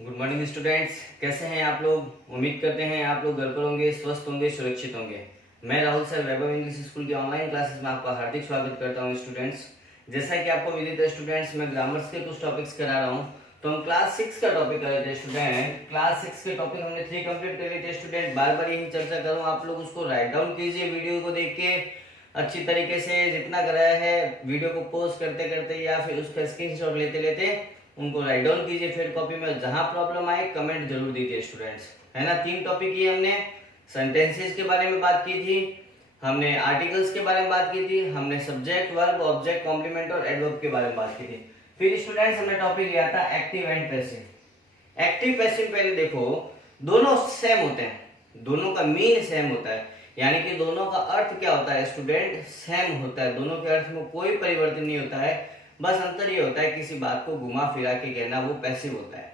Good morning students, कैसे हैं आप लोग। उम्मीद करते हैं आप लोग घर पर होंगे, स्वस्थ होंगे, सुरक्षित होंगे। मैं राहुल सर वैभव इंग्लिश स्कूल के ऑनलाइन क्लासेस में आपका हार्दिक स्वागत करता हूं। स्टूडेंट्स, जैसा कि आपको विदित है स्टूडेंट्स, मैं ग्रामर्स के कुछ टॉपिक्स करा रहा हूं। तो हम क्लास 6 का टॉपिक कर रहे थे स्टूडेंट। क्लास 6 के टॉपिक हमने 3 कंप्लीट कर लिए थे स्टूडेंट। बार बार यही चर्चा करूँ, आप लोग उसको राइट डाउन कीजिए वीडियो को देख के अच्छी तरीके से। जितना कराया है वीडियो को पॉज करते करते या फिर उसका स्क्रीनशॉट लेते लेते उनको राइट डाउन कीजिए फिर कॉपी में। जहां प्रॉब्लम आए कमेंट जरूर दीजिए स्टूडेंट्स, है ना। 3 टॉपिक ये हमने सेंटेंसेस के बारे में बात की थी, हमने आर्टिकल्स के बारे में बात की थी, हमने सब्जेक्ट, वर्ब, ऑब्जेक्ट, कॉम्प्लीमेंट और एडवर्ब के बारे में बात की थी। फिर स्टूडेंट्स हमने टॉपिक लिया था active and passive. Active passive पहले देखो, दोनों सेम होते हैं, दोनों का मीन सेम होता है, यानी कि दोनों का अर्थ क्या होता है स्टूडेंट, सेम होता है। दोनों के अर्थ में कोई परिवर्तन नहीं होता है, बस अंतर ये होता है किसी बात को घुमा फिरा के कहना वो पैसिव होता है,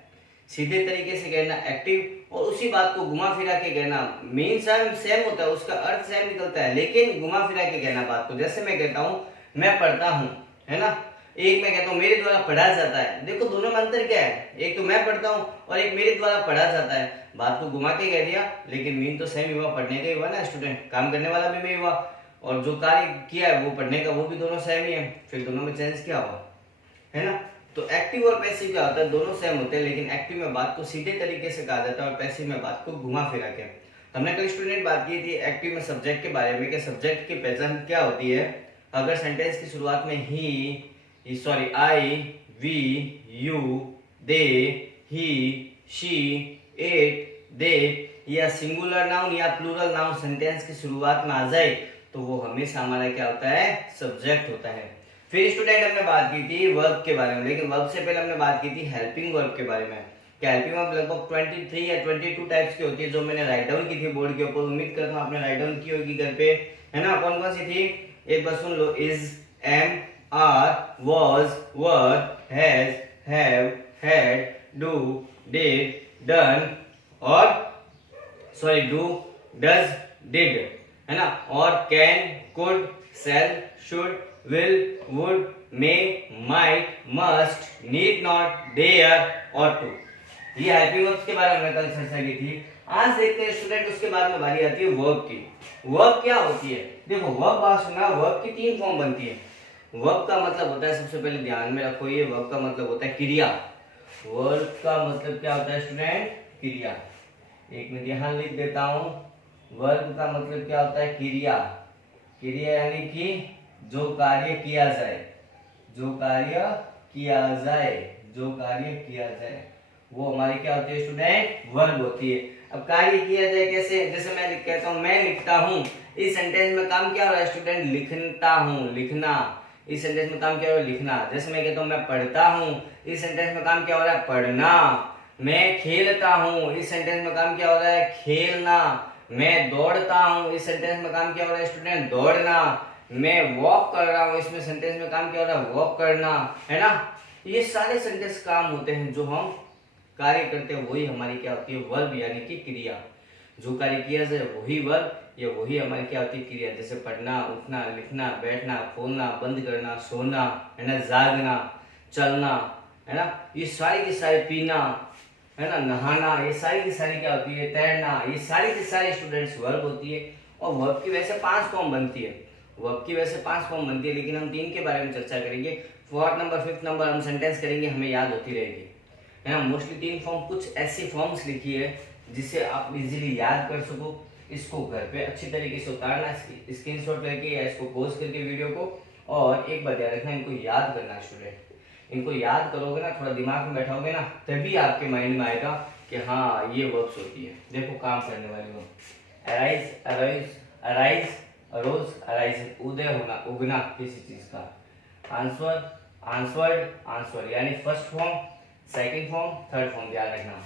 सीधे तरीके से कहना एक्टिव, और उसी बात को घुमा फिरा के कहना मीन सेम होता है, उसका अर्थ सेम निकलता है, लेकिन घुमा फिरा के कहना बात को। जैसे मैं कहता हूँ मैं पढ़ता हूँ, है ना, एक मैं कहता हूँ मेरे द्वारा पढ़ा जाता है। देखो दोनों में अंतर क्या है, एक तो मैं पढ़ता हूँ और एक मेरे द्वारा पढ़ा जाता है। बात को घुमा के कह दिया, लेकिन मीन तो सेम हुआ, पढ़ने का ही हुआ ना स्टूडेंट, काम करने वाला भी मैं हुआ और जो कार्य किया है वो पढ़ने का, वो भी दोनों सेम ही है। फिर दोनों में चेंज क्या हुआ, है ना। तो एक्टिव और पैसिव क्या होता है, दोनों सेम होते हैं, लेकिन एक्टिव में बात को सीधे तरीके से कहा जाता है और पैसिव में बात को घुमा फिरा के। हमने कल स्टूडेंट बात की थी एक्टिव में सब्जेक्ट के बारे में कि सब्जेक्ट की पहचान क्या होती है। अगर सेंटेंस की शुरुआत में I, we, you, they, he, she, it, they या सिंगुलर नाउन या प्लूरल नाउन सेंटेंस की शुरुआत में आ जाए तो वो हमेशा हमारा क्या होता है, सब्जेक्ट होता है। फिर स्टूडेंट हमने बात की थी वर्ब के बारे में, लेकिन वर्ब से पहले हमने बात की थी हेल्पिंग वर्ब के बारे में। हेल्पिंग वर्ब लगभग 23 या 22 टाइप्स की होती है, जो मैंने राइट डाउन की थी बोर्ड के ऊपर। उम्मीद करता हूँ आपने राइट डाउन की होगी घर पे, है ना। कौन कौन सी थी, एक बार सुन लो। Is, am, are, was, were, has, have, had, do, did, done और डू, डज, डिड, है ना, और can, could, shall, should, will, would, may, might, must, need not, dare और to। ये हेल्पिंग वर्ब्स के बारे में हमने कल चर्चा की थी। आज देखते हैं स्टूडेंट उसके बाद में बारी आती है वर्ब की। वर्ब क्या होती है, देखो वर्ब बात सुना, वर्ब की 3 फॉर्म बनती है। वर्ब का मतलब होता है, सबसे पहले ध्यान में रखो, ये वर्ब का मतलब होता है क्रिया। वर्ब का मतलब क्या होता है स्टूडेंट, क्रिया। एक मिनट यहाँ लिख देता हूँ, वर्ब का मतलब क्या होता है, क्रिया। क्रिया यानी कि जो कार्य किया जाए, जो कार्य किया जाए, जो कार्य किया जाए, वो हमारी क्या होती है स्टूडेंट, वर्ब होती है। अब कार्य किया जाए कैसे, जैसे मैं कहता हूँ मैं लिखता हूँ, इस सेंटेंस में काम क्या हो रहा है स्टूडेंट, लिखता हूँ, लिखना। इस सेंटेंस में काम क्या हो रहा है, लिखना। जैसे मैं कहता हूँ मैं पढ़ता हूँ, इस सेंटेंस में काम क्या हो रहा है, पढ़ना। मैं खेलता हूँ, इस सेंटेंस में काम क्या हो रहा है, खेलना। मैं दौड़ता हूँ, इस सेंटेंस में काम क्या हो रहा है स्टूडेंट, दौड़ना। मैं वॉक कर रहा हूँ, इसमें सेंटेंस में काम क्या हो रहा है, वॉक करना, है ना। ये सारे सेंटेंस काम होते हैं, जो हम कार्य करते हैं वही हमारी क्या होती है, वर्ब यानी कि क्रिया। जो कार्य किया जाए वही वर्ब या वही हमारी क्या होती है, क्रिया। जैसे पढ़ना, उठना, लिखना, बैठना, खोलना, बंद करना, सोना, है ना, जागना, चलना, है ना, ये सारी की सारी, पीना, है ना, नहाना, ये सारी की सारी क्या होती है, तैरना, ये सारी की सारी स्टूडेंट्स वर्ब होती है। और वर्ब की वैसे 5 फॉर्म बनती है, वर्ब की वैसे 5 फॉर्म बनती है, लेकिन हम 3 के बारे में चर्चा करेंगे। 4th नंबर 5th नंबर हम सेंटेंस करेंगे, हमें याद होती रहेगी, है ना। मोस्टली 3 फॉर्म, कुछ ऐसी फॉर्म्स लिखी है जिसे आप इजीली याद कर सको। इसको घर पे अच्छी तरीके से उतारना, स्क्रीनशॉट लेके या इसको पॉज करके वीडियो को, और एक बात याद रखना, इनको याद करना स्टूडेंट। इनको याद करोगे ना, थोड़ा दिमाग में बैठाओगे ना, तभी आपके माइंड में आएगा कि हाँ ये वर्ब्स होती है। देखो काम करने वाली हो, arise, arise, arise, arose, arise, उदय होना, उगना किसी चीज का। आंसर, आंसवर्ड, आंसर, यानी first form, second form, third form, ध्यान रखना।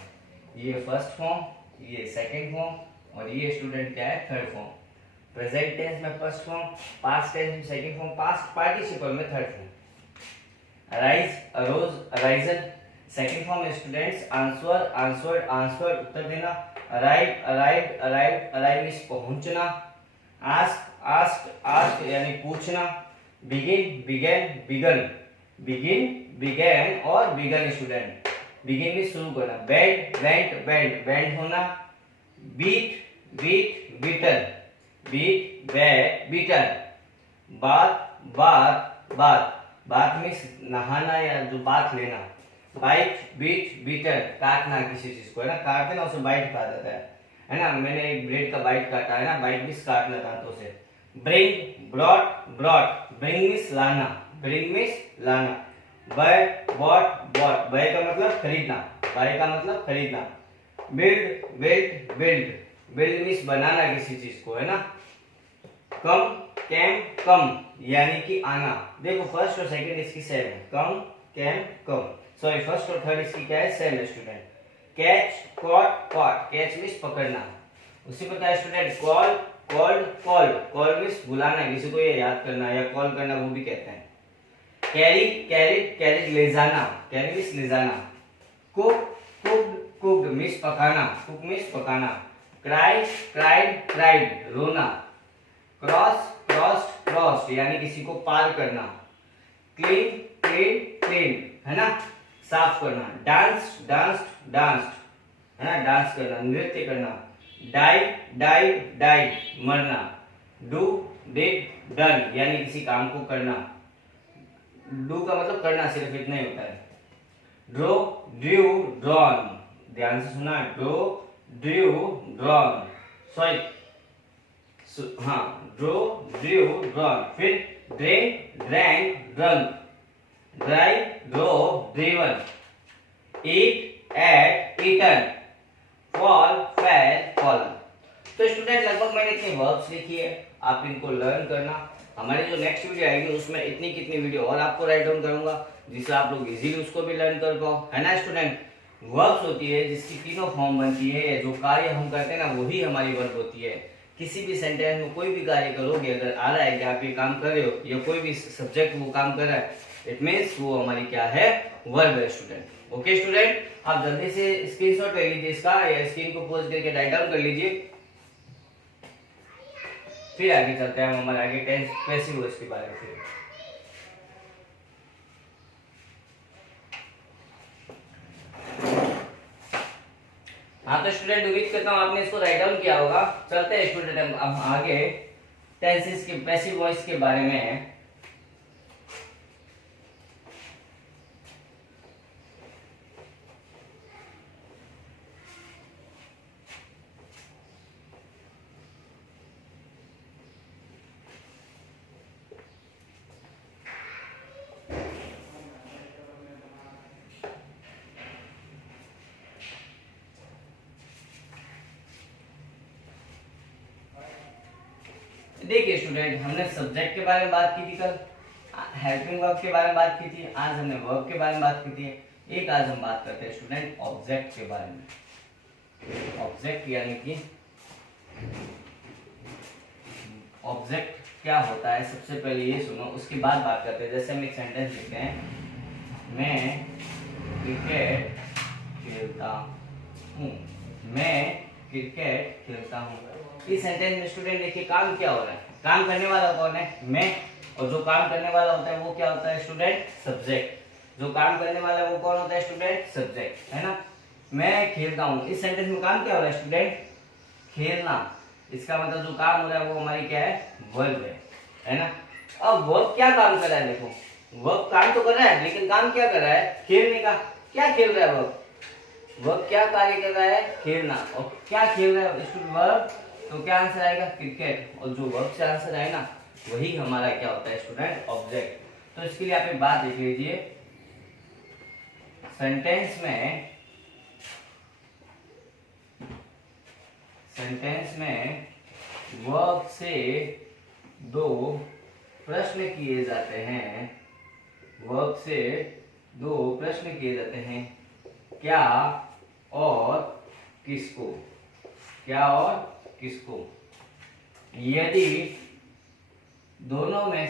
ये फर्स्ट फॉर्म, ये सेकंड फॉर्म और ये स्टूडेंट क्या है, थर्ड फॉर्म। प्रेजेंट टेंस में फर्स्ट फॉर्म, पास्ट टेंस में सेकंड फॉर्म, पास्ट पार्टिसिपल में third form. Arise, arose, arisen, second form students answer, answered, answered, उत्तर देना। Arrive, arrived, arrived, arrive means पहुंचना। आस्क, आस्क्ड, आस्क्ड यानी पूछना। Begin, began, begun, begin, began और begun student, begin में शुरू करना, बेड वेंट बेंड, बेंड होना, beat beat beaten, beat beat beaten, बात बात बात, बात मीन्स नहाना या जो बात लेना, बाइट बीट बीटर, काटना किसी चीज को, है ना, काटते ना उसे बाइट कहा जाता है ना, मैंने एक ब्रेड का बाइट काटा है ना, बाइट मीन्स काटना दांतों से। Bring brought brought, bring means लाना, ब्रिंग मीन्स लाना, बाय बॉट बॉट, बाय का मतलब खरीदना, बाय का मतलब खरीदना, build build build, build means बनाना किसी चीज को, है ना, कम कैम कम यानी कि आना, देखो फर्स्ट और सेकंड इसकी सेम है, come came come, sorry first और थर्ड इसकी क्या है, सेम है student. Catch caught caught, catch means पकड़ना, उसी प्रकार student call called called, call means बुलाना किसी को, ये याद करना या कॉल करना वो भी कहते हैं। कैरी कैरिड कैरिड ले जाना, कैरी मीन्स ले जाना, कुक कुक्ड कुक्ड मीन्स पकाना, कुक मीन्स पकाना, क्राई क्राइड क्राइड रोना, क्रॉस क्रॉस्ड क्रॉस्ड यानी किसी को पार करना, क्लीन क्लीन क्लीन, है ना, साफ करना, डांस डांस्ड डांस्ड, है ना, डांस करना, नृत्य करना, डाई डाई डाई मरना, डू डिड डन यानी किसी काम को करना, डू का मतलब करना, सिर्फ इतना ही होता है। ड्रो ड्रू ड्रॉन, ध्यान से सुना, ड्रो ड्रू ड्रॉन, सॉरी हाँ, ड्रो ड्रू ड्रॉन, फिर drink drank drunk, drive drove driven, eat ate eaten, fall fell fallen. तो स्टूडेंट लगभग मैंने इतने वर्ब्स लिखी है, आप इनको लर्न करना, हमारी जो नेक्स्ट वीडियो आएगी उसमें इतनी कितनी वीडियो और आपको राइट डाउन करूंगा जिससे आप लोग इजीली उसको भी लर्न कर पाओ, है ना स्टूडेंट। वर्ब्स होती है जिसकी तीनों फॉर्म बनती है, जो कार्य हम करते हैं ना वही हमारी वर्ब होती है। किसी भी सेंटेंस में कोई भी कार्य करोगे, अगर आ रहा है कि आप ये काम कर रहे हो या कोई भी सब्जेक्ट वो काम कर रहा है, इट मीन्स वो हमारी क्या है, वर्ब है स्टूडेंट। ओके स्टूडेंट, आप जल्दी से स्क्रीनशॉट ले लीजिए इसका या स्क्रीन को पॉज करके राइट डाउन कर लीजिए, फिर आगे चलते हैं हम हमारे आगे टेंस पैसिव वॉइस के बारे में। फिर हाँ तो स्टूडेंट उम्मीद करता हूँ आपने इसको राइट डाउन किया होगा। चलते हैं स्टूडेंट अब आगे टेंसेस के पैसिव वॉइस के बारे में। देखिए स्टूडेंट, हमने सब्जेक्ट के बारे में बात की थी, कल हेल्पिंग वर्ब के बारे में बात की थी, आज हमने वर्ब के बारे में बात की थी। एक आज हम बात करते हैं स्टूडेंट ऑब्जेक्ट के बारे में। ऑब्जेक्ट यानी कि ऑब्जेक्ट क्या होता है, सबसे पहले ये सुनो, उसके बाद बात करते हैं। जैसे हम एक सेंटेंस लिखते हैं, मैं क्रिकेट खेलता हूँ, मैं क्रिकेट खेलता हूँ। इस सेंटेंस में स्टूडेंट देखिए काम क्या हो रहा है, काम करने वाला कौन है, मैं, और जो काम करने वाला होता है वो क्या होता है स्टूडेंट, सब्जेक्ट। जो काम करने वाला है वो कौन होता है स्टूडेंट, सब्जेक्ट, है ना। मैं खेलता हूँ, इस सेंटेंस में काम क्या हो रहा है स्टूडेंट, खेलना। इसका मतलब जो काम हो रहा है वो हमारी क्या है, वर्ब है ना। अब वर्ब क्या काम कर रहा है, देखो वर्ब काम तो कर रहा है लेकिन काम क्या कर रहा है, खेलने का। क्या खेल रहा है वर्ब, वर्ब क्या कार्य कर रहा है, खेलना। और क्या खेल रहा है स्टूडेंट, वर्ब, तो क्या आंसर आएगा, क्रिकेट। और जो वर्ब से आंसर आए ना वही हमारा क्या होता है स्टूडेंट, ऑब्जेक्ट। तो इसके लिए आप एक बात देख लीजिए, सेंटेंस में वर्ब से दो प्रश्न किए जाते हैं, वर्ब से दो प्रश्न किए जाते हैं, क्या और किसको, क्या और किसको। यदि दोनों में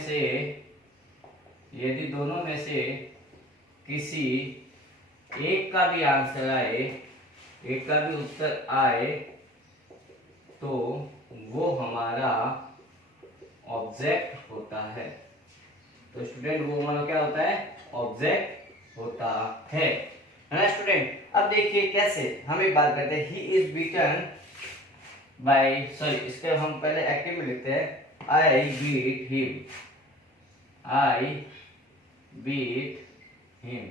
से किसी एक का भी आंसर आए, एक का भी उत्तर आए, तो वो हमारा ऑब्जेक्ट होता है। तो स्टूडेंट वो हमारा क्या होता है, ऑब्जेक्ट होता है। है ना स्टूडेंट। अब देखिए कैसे हम एक बात करते हैं, he is beaten by, sorry इसके हम पहले एक्टिव में लिखते हैं, I beat him, I beat him,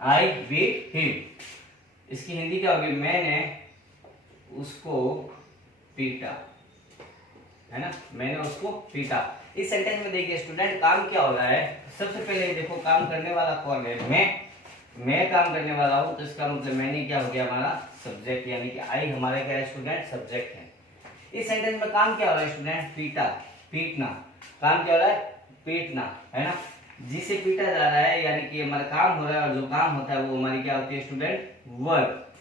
I beat him. इसकी हिंदी क्या होगी, मैंने उसको पीटा, है ना, मैंने उसको पीटा। इस सेंटेंस में देखिए स्टूडेंट काम क्या हो रहा है, सबसे पहले देखो काम करने वाला कौन है, मैं काम करने वाला हूं, तो इसका मतलब मैंने क्या हो गया, हमारा सब्जेक्ट, यानी कि आई हमारा क्या है स्टूडेंट, सब्जेक्ट है। इस सेंटेंस में काम क्या हो रहा है स्टूडेंट, पीटा, पीटना। काम क्या हो रहा है, पीटना, है ना, जिसे पीटा जा रहा है, यानी कि हमारा काम हो रहा है, और जो काम होता है वो हमारी क्या होती है स्टूडेंट, वर्ब।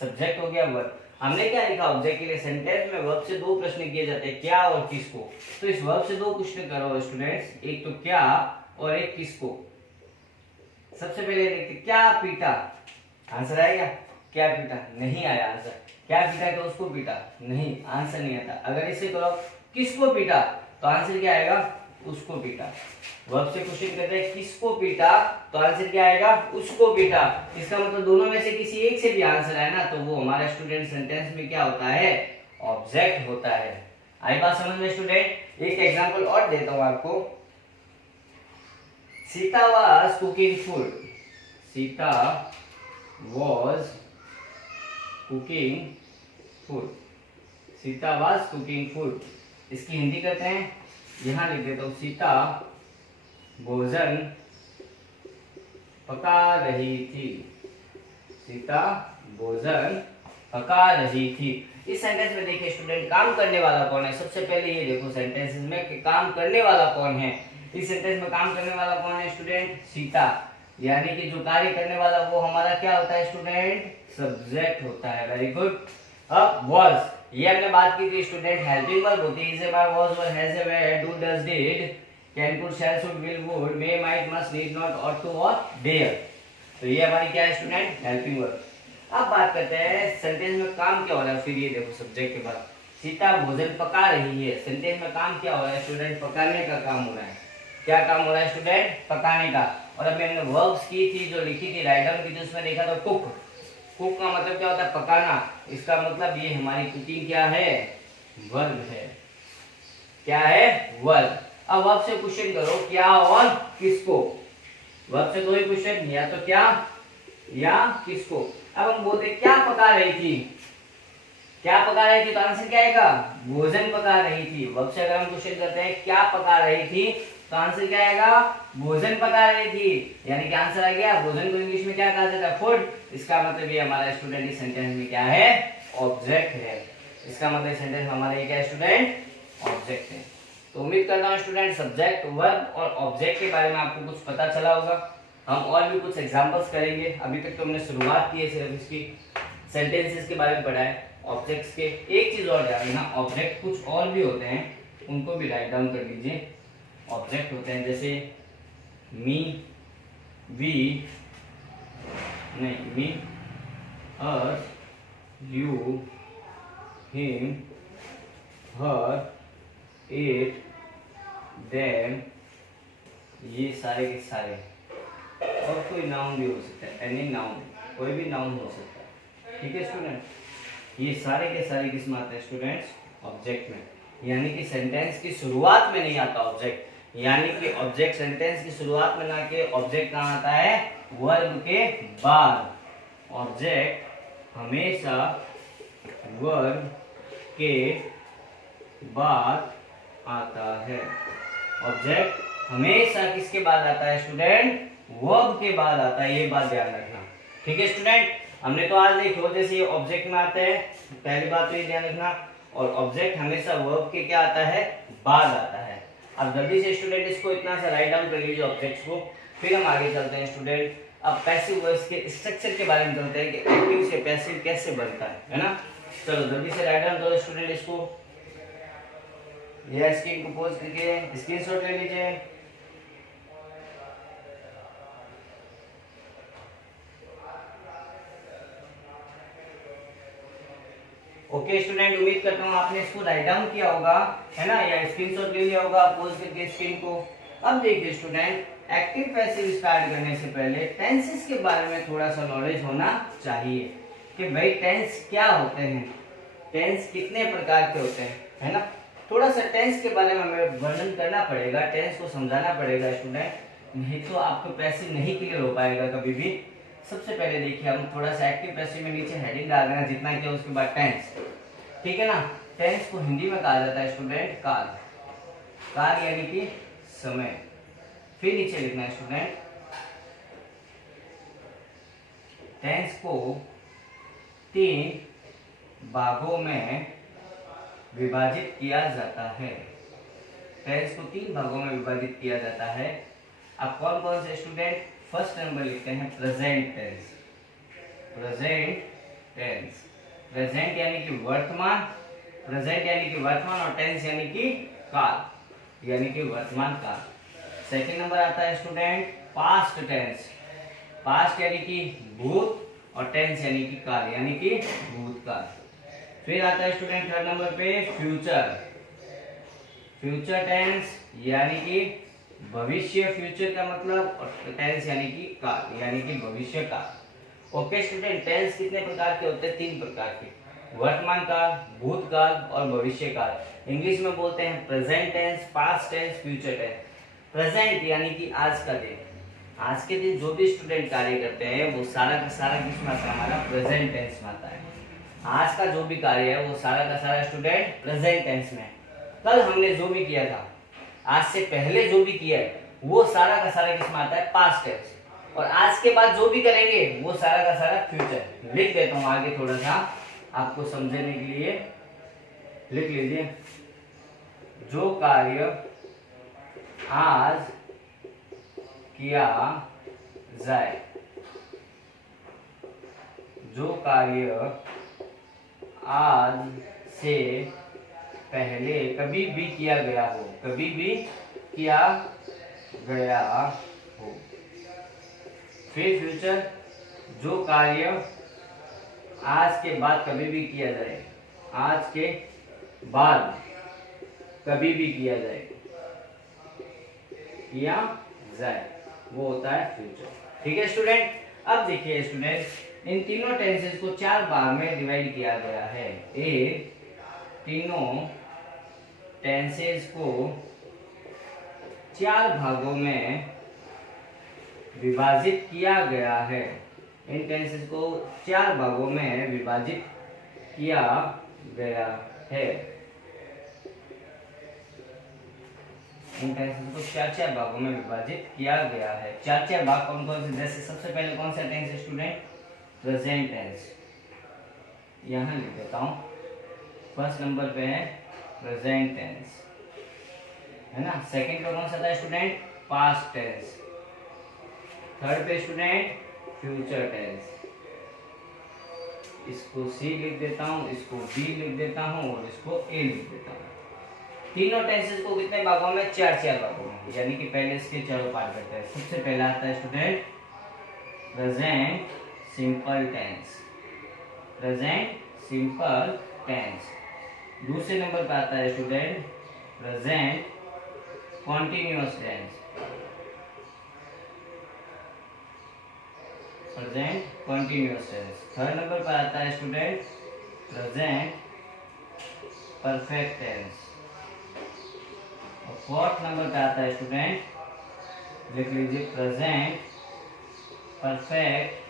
सब्जेक्ट हो गया वर्ब। हमने क्या लिखा, ऑब्जेक्ट के लिए सेंटेंस में वर्ब से दो प्रश्न किए जाते हैं, क्या और किसको। तो इस वर्ब से दो क्वेश्चन करो स्टूडेंट्स, एक तो क्या और एक किसको। सबसे पहले देखते क्या पीटा, आंसर आएगा, क्या पीटा, नहीं आया आंसर। क्या पीटा, तो उसको पीटा, नहीं, आंसर नहीं आता। अगर इसे करो किसको पीटा, तो आंसर क्या आएगा, उसको पीटा। वर्ब से क्वेश्चन करते हैं किसको पीटा, तो आंसर क्या आएगा, उसको पीटा। इसका मतलब दोनों में से किसी एक से भी आंसर है ना, तो वो हमारा स्टूडेंट सेंटेंस में क्या होता है, ऑब्जेक्ट होता है। आई बात समझ में स्टूडेंट। एक एग्जांपल और देता हूं आपको, Sita was cooking food, Sita was cooking food, Sita was cooking food। इसकी हिंदी करते हैं, यहां लिख देता हूं, सीता भोजन पका रही थी, सीता भोजन पका रही थी। इस सेंटेंस में देखिए स्टूडेंट काम करने वाला कौन है, सबसे पहले ये देखो सेंटेंस में कि काम करने वाला कौन है। इस सेंटेंस में काम करने वाला कौन है स्टूडेंट, सीता, यानी कि जो कार्य करने वाला वो हमारा क्या होता है स्टूडेंट, सब्जेक्ट होता है। Very good. अब was, ये हमने बात की थी स्टूडेंट, हेल्पिंग वर्ब होती है, इसे बार was और has a were do does did can could shall should will would may might must need not ought to और dare। तो ये हमारी क्या है स्टूडेंट, हेल्पिंग वर्ब। अब बात करते हैं सेंटेंस में काम क्या हो रहा है, फिर ये देखो सब्जेक्ट के बाद सीता भोजन पका रही है। सेंटेंस में काम क्या हो रहा है स्टूडेंट, पकाने का काम हो रहा है। क्या काम हो रहा है स्टूडेंट, पकाने का। और अब मैंने वर्ब्स की थी जो लिखी थी, राइट डाउन की थी, उसमें देखा था कुक। कुक का मतलब क्या होता है, पकाना। इसका मतलब ये हमारी कुकिंग क्या है, वर्ब है। क्या है, वर्ब। अब वर्ब से क्वेश्चन करो क्या और किसको। वर्ब से दो ही क्वेश्चन, या तो क्या या किसको। अब हम बोलते क्या पका रही थी, क्या पका रही थी, तो आंसर क्या आएगा, भोजन पका रही थी। वर्ब से अगर हम क्वेश्चन करते हैं क्या पका रही थी, तो आंसर क्या आएगा, भोजन पका रही थी, यानी कि आंसर आ गया। भोजन को इंग्लिश में क्या कहा जाता है, फूड। इसका मतलब ये हमारा स्टूडेंट इस सेंटेंस में क्या है, ऑब्जेक्ट है। इसका मतलब सेंटेंस हमारा ये क्या है स्टूडेंट, ऑब्जेक्ट है। तो उम्मीद करता हूँ स्टूडेंट सब्जेक्ट, वर्ब और ऑब्जेक्ट के बारे में आपको कुछ पता चला होगा। हम और भी कुछ एग्जांपल्स करेंगे। अभी तक तो हमने शुरुआत की है, सिर्फ इसकी सेंटेंसेस के बारे में पढ़ा है, ऑब्जेक्ट्स के। एक चीज और ध्यान रखना, ऑब्जेक्ट कुछ और भी होते हैं, उनको भी राइट डाउन कर लीजिए। ऑब्जेक्ट होते हैं जैसे मी, वी, नहीं me, us, you, him, her, it, them, ये सारे के सारे। और कोई नाउन भी हो सकता है, एनी नाउन, कोई भी नाउन हो सकता है। ठीक है स्टूडेंट, ये सारे के सारे किसमें आते हैं स्टूडेंट्स, ऑब्जेक्ट में। यानी कि सेंटेंस की शुरुआत में नहीं आता ऑब्जेक्ट, यानी कि ऑब्जेक्ट सेंटेंस की शुरुआत में ना के ऑब्जेक्ट कहाँ आता है, वर्ब के बाद। ऑब्जेक्ट हमेशा वर्ब के बाद आता है। ऑब्जेक्ट हमेशा किसके बाद आता है स्टूडेंट, वर्ब के बाद आता है, ये बात ध्यान रखना। ठीक है स्टूडेंट, हमने तो आज देखो जैसे ये ऑब्जेक्ट में आता है, पहली बात तो ये ध्यान रखना। और ऑब्जेक्ट हमेशा वर्ब के क्या आता है, बाद आता है। अब जल्दी से स्टूडेंट इसको इतना सा राइट डाउन कर लीजिए ऑब्जेक्ट्स को, फिर हम आगे चलते हैं स्टूडेंट। अब पैसिव वॉइस के स्ट्रक्चर के बारे में चलते हैं कि एक्टिव से पैसिव कैसे बनता है ना। चलो जल्दी से राइट डाउन करो स्टूडेंट इसको। यह स्क्रीन को पॉज करके स्क्रीनशॉट ले लीजिए। ओके स्टूडेंट, उम्मीद करता हूँ आपने इसको राइट डाउन किया होगा, है ना, या स्क्रीनशॉट ले लिया होगा पॉज करके स्क्रीन को। अब देखिए स्टूडेंट, एक्टिव पैसिव स्टार्ट करने से पहले टेंसेस के बारे में थोड़ा सा नॉलेज होना चाहिए कि भाई टेंस क्या होते हैं, टेंस कितने प्रकार के होते हैं, है ना। थोड़ा सा टेंस के बारे में हमें वर्णन करना पड़ेगा, टेंस को समझाना पड़ेगा स्टूडेंट, नहीं तो आपको पैसिव नहीं क्लियर हो पाएगा कभी भी। सबसे पहले देखिए हम थोड़ा सा एक्टिव पैसिव में नीचे हेडिंग डाल देना जितना किया, उसके बाद टेंस, ठीक है ना। टेंस को हिंदी में कहा जाता है स्टूडेंट काल, काल यानी कि समय। फिर नीचे लिखना है स्टूडेंट, टेंस को 3 भागों में विभाजित किया जाता है। टेंस को 3 भागों में विभाजित किया जाता है। अब कौन कौन से स्टूडेंट, फर्स्ट नंबर लिखते हैं present tense. Present tense, present यानी कि वर्तमान, प्रेजेंट यानी कि वर्तमान, और टेंस यानी कि काल, यानी कि वर्तमान काल। सेकंड नंबर आता है स्टूडेंट पास्ट टेंस, पास्ट यानी कि भूत, और टेंस यानी कि काल यानी कि भूतकाल। फिर आता है स्टूडेंट थर्ड नंबर पे फ्यूचर, फ्यूचर टेंस यानी कि भविष्य, फ्यूचर का मतलब, और टेंस यानी कि काल यानी कि भविष्य काल। ओके स्टूडेंट, टेंस कितने प्रकार के होते हैं, 3 प्रकार के, वर्तमान काल, भूतकाल और भविष्य काल। इंग्लिश में बोलते हैं present tense, past tense, future tense. Present यानी कि आज का दिन, आज के दिन जो भी स्टूडेंट कार्य करते हैं वो सारा का सारा किसमें आता है, हमारा प्रेजेंट टेंस में आता है। आज का जो भी कार्य है वो सारा का सारा स्टूडेंट प्रेजेंट टेंस में। कल हमने जो भी किया था, आज से पहले जो भी किया है वो सारा का सारा किसमें आता है, पास्ट टेंस। और आज के बाद जो भी करेंगे वो सारा का सारा फ्यूचर। लिख देता हूं आगे थोड़ा सा आपको समझने के लिए, लिख लीजिए, जो कार्य आज किया जाए, जो कार्य आज से पहले कभी भी किया गया हो, कभी भी किया गया हो। फिर फ्यूचर, जो कार्य आज के बाद कभी भी किया जाए, आज के बाद कभी भी किया जाए, किया जाए, वो होता है फ्यूचर। ठीक है स्टूडेंट। अब देखिए स्टूडेंट, इन तीनों टेंसेस को 4 भाग में डिवाइड किया गया है। तीनों टेंसेस को 4 भागों में विभाजित किया गया है। इन टेंसेस को 4 भागों में विभाजित किया गया है। इन टेंसेस को 4 भागों में विभाजित किया गया है। 4 भाग कौन कौन से, जैसे सबसे पहले कौन सा टेंस है स्टूडेंट, प्रेजेंट टेंस, यहां लिख देता हूं। फर्स्ट नंबर पे है प्रेजेंट टेंस, है ना। सेकंड पे कौन सा था स्टूडेंट, पास्ट टेंस। थर्ड पे स्टूडेंट फ्यूचर टेंस। इसको सी लिख देता हूं, इसको बी लिख देता हूं और इसको ए लिख देता हूं। तीनों टेंसेस को कितने भागों में, 4 भागों में, यानी कि पहले इसके चारों पार्ट करते हैं। सबसे पहला आता है student present simple tense, present simple tense. दूसरे नंबर पर आता है student present continuous tense, present continuous tense. Third number पर आता है स्टूडेंट प्रेजेंट परफेक्ट टेंस। और फोर्थ नंबर पे आता है स्टूडेंट, लिख लीजिए, प्रेजेंट परफेक्ट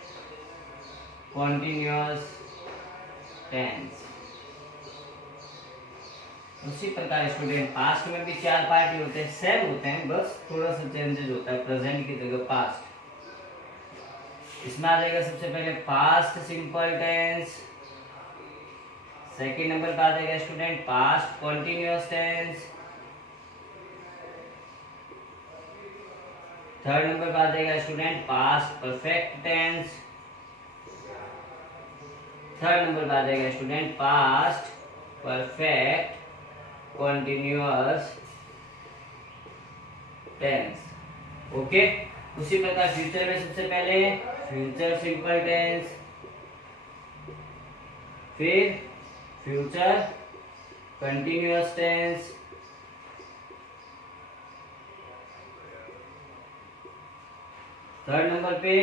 कॉन्टिन्यूअस टेंस। उसी प्रकार स्टूडेंट पास्ट में भी 4 पार्ट ही होते हैं, सेम होते हैं, बस थोड़ा सा चेंजेस होता है। प्रेजेंट की जगह पास्ट, इसमें आ जाएगा सबसे पहले past simple tense. Second number पे आ जाएगा student past continuous tense. Third number पे आ जाएगा student past perfect tense. Third number पे आ जाएगा student past perfect continuous tense. Okay, उसी प्रकार फ्यूचर में सबसे पहले फ्यूचर सिंपल टेंस, फिर future continuous tense, third number पे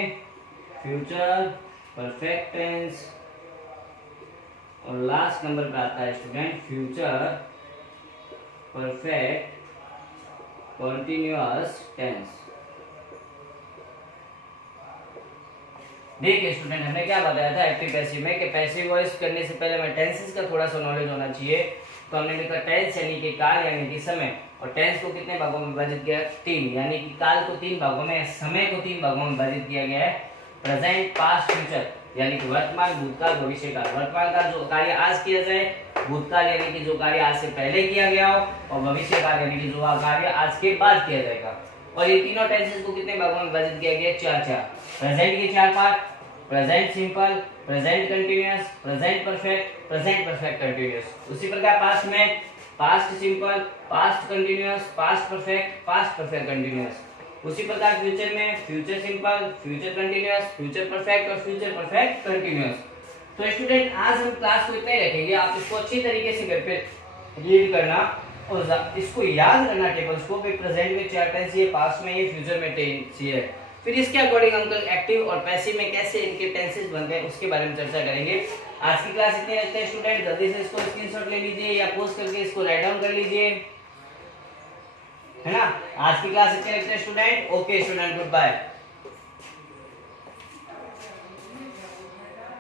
फ्यूचर परफेक्ट टेंस, और लास्ट नंबर पे आता है student future perfect continuous tense. देखिए स्टूडेंट, हमने क्या बताया था एक्टिव पैसिव में कि पैसिव वॉइस करने से पहले हमें टेंसेस का थोड़ा सा नॉलेज होना चाहिए। तो हमने लिखा टेंस यानी कि काल यानी कि समय, और टेंस को कितने भागों में विभाजित किया? 3, यानी कि काल को 3 भागों में, समय को 3 भागों में विभाजित किया गया है। प्रेजेंट, पास्ट, फ्यूचर, यानी कि वर्तमान, भूतकाल, भविष्य काल। वर्तमान का जो कार्य आज किया जाए, भूतकाल यानी कि जो कार्य आज से पहले किया गया हो, और भविष्य काल यानी कि जो कार्य आज के बाद किया जाएगा। और ये तीनों टेंसेस को कितने भागों में विभाजित किया गया? 4। प्रेजेंट के 4 part, present simple, present continuous, present perfect, present perfect continuous. उसी प्रकार पास्ट में past simple, past continuous, past perfect, past perfect continuous. उसी प्रकार फ्यूचर में future simple, future continuous, future perfect और फ्यूचर परफेक्ट कंटिन्यूअस। तो student आज हम क्लास को इतना ही रखेंगे। आप इसको अच्छी तरीके से घर पे रीड करना और इसको याद करना टेबल्स को। प्रेजेंट में 4 टेंस ये, पास्ट में ये, फ्यूचर में टेंस ये है। फिर इसके अकॉर्डिंग हम कल एक्टिव और पैसिव में कैसे इनके टेंसेस बनते हैं उसके बारे में चर्चा करेंगे। आज की क्लास इतने रखते हैं स्टूडेंट। जल्दी से इसको स्क्रीनशॉट ले लीजिए या पोस्ट करके इसको राइट डाउन कर लीजिए, है ना। आज की क्लास इतने रखते हैं student. Okay student, good bye.